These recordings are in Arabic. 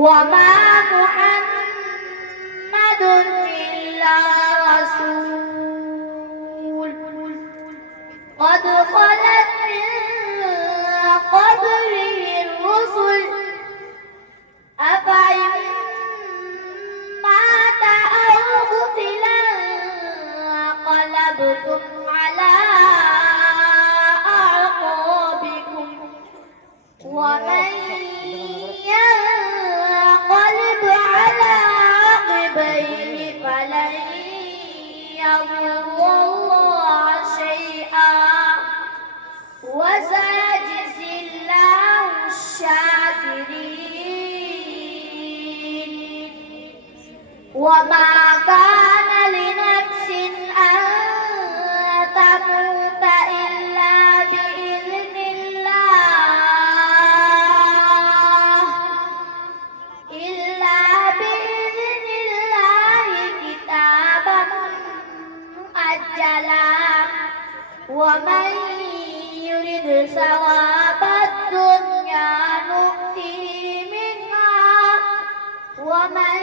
وما محمد إلا رسول قد خلت من قبله الرسل أفإن مات أو قتل انقلبتم على أعقابكم ومن ينقلب على عقبيه فلن يضر الله شيئا وسيجزي الله الشاكرين وما كان لنفس أن تموت إلا بإذن الله كتابا مؤجلا ومن يرد ثواب الدنيا نؤتيه منها ومن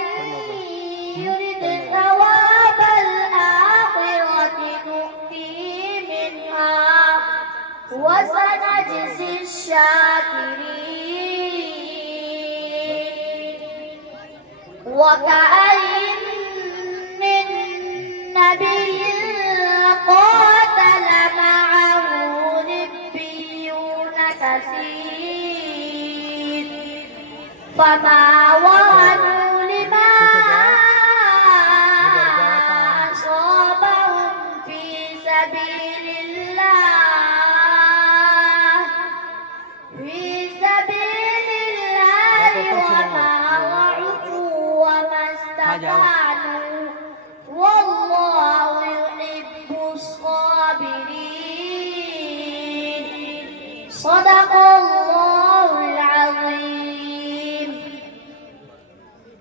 يرد ثواب الآخرة نؤتيه منها وسنجزي الشاكرين وكأين من نبي قاتل معه ربيون كثير فما وهنوا لما أصابهم في سبيل الله وما ضعفوا وما استكانوا والله يحب الصابرين صدق الله